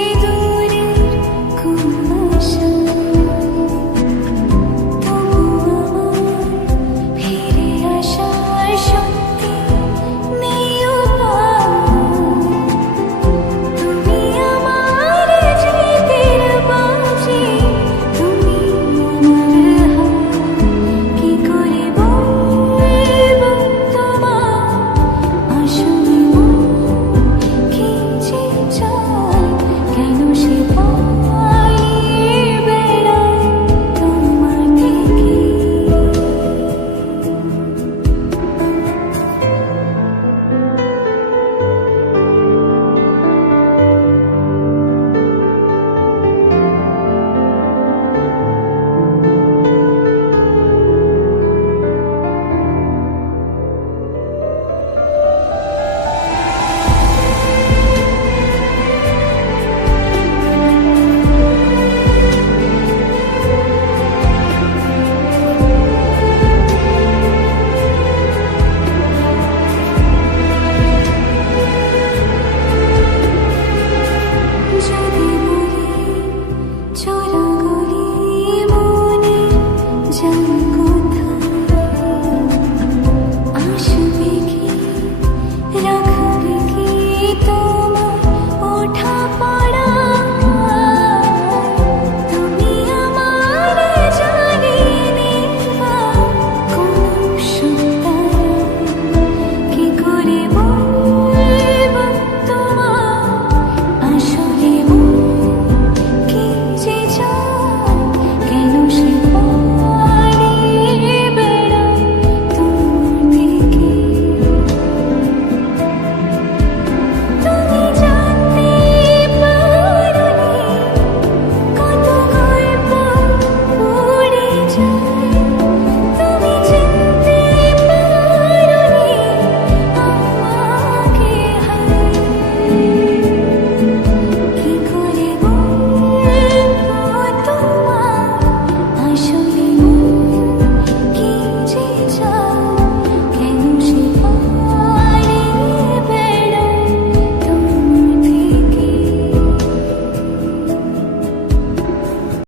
do